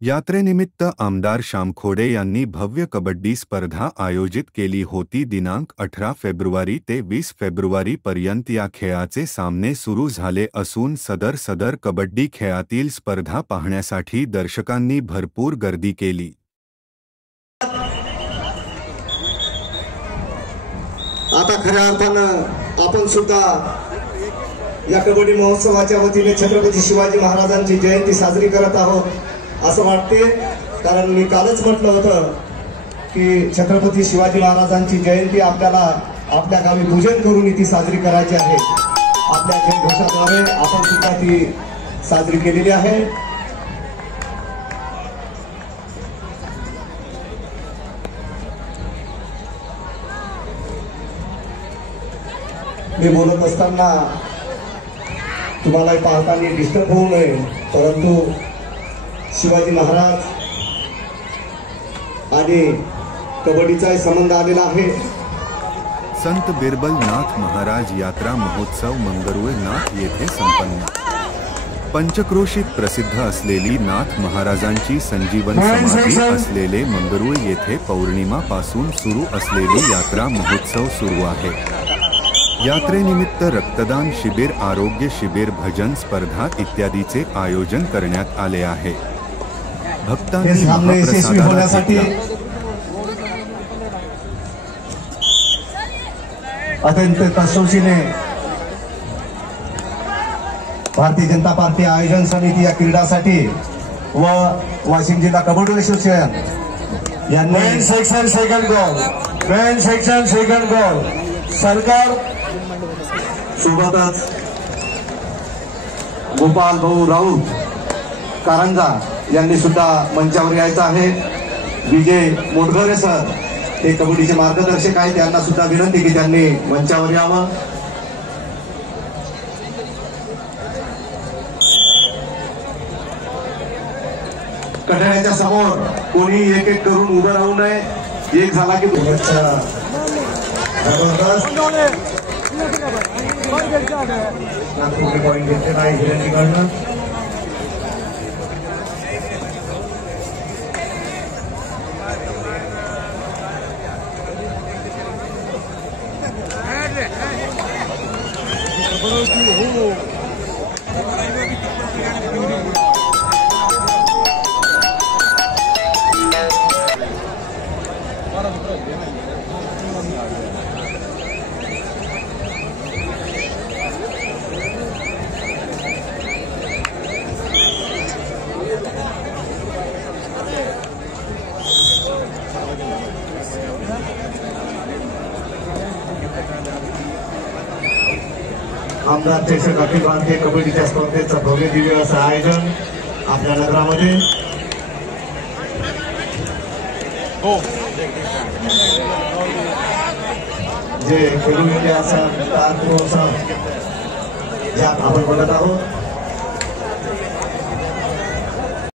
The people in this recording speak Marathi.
यात्रेनिमित्त आमदार शामखोडे यांनी भव्य कबड्डी स्पर्धा आयोजित केली होती. दिनांक 18 फेब्रुवारी ते 20 फेब्रुवारी पर्यंत या खेळाचे सामने सुरू झाले असून सदर कबड्डी खेळातील स्पर्धा पाहण्यासाठी दर्शकांनी भरपूर गर्दी केली. आता खऱ्या अर्थानं आपण सुद्धा या कबड्डी महोत्सवाच्या वतीने छत्रपती शिवाजी महाराजांची जयंती साजरी करत आहोत असं वाटते. कारण मी कालच म्हटलं होतं की छत्रपती शिवाजी महाराजांची जयंती आपल्याला आपल्या गावी पूजन करून ती साजरी करायची आहे. आपल्या जयघोषाद्वारे आपण सुद्धा ती साजरी केलेली आहे. मी बोलत असताना तुम्हाला पाहताना डिस्टर्ब होऊ नये, परंतु शिवाजी महाराज आणि कबड्डीचा संबंध आलेला आहे. संत बिरबल नाथ महाराज यात्रा महोत्सव मंगरुळ नाथ येथे संपन्न. पंचक्रोशीत प्रसिद्ध असलेली नाथ महाराजांची संजीवन समाधी असलेले मंगरुळ येथे पौर्णिमापासून सुरू असलेली यात्रा महोत्सव सुरू आहे. यात्रेनिमित्त रक्तदान शिबिर, आरोग्य शिबिर, भजन स्पर्धा इत्यादीचे आयोजन करण्यात आले आहे. भक्तांनी महाप्रसादासाठी अत्यंत कसोशीने भारतीय जनता पार्टी आयोजन समिती या क्रीडासाठी व वाशिम जिल्हा कबड्डी असोसिएशन यांनी सेकंड गोल सरकार सोबतच गोपाल भाऊ राऊत कारंजा यांनी सुद्धा मंचावर यायचं आहे. विजय मोटघरे सर हे कबड्डीचे मार्गदर्शक आहेत, त्यांना सुद्धा विनंती की त्यांनी मंचावर यावं. कठड्याच्या समोर कोणी एक एक करून उभं राहू नये. एक झाला की नागपूर पॉईंट घेतलेला आहे हिरण्यकडनं. आमदार शिक्षक अखिल भारतीय कबड्डीच्या स्पर्धेचं भव्य दिव्य असं आयोजन आपल्या नगरामध्ये. जे खेळू इंडिया ज्यात आपण बोलत आहोत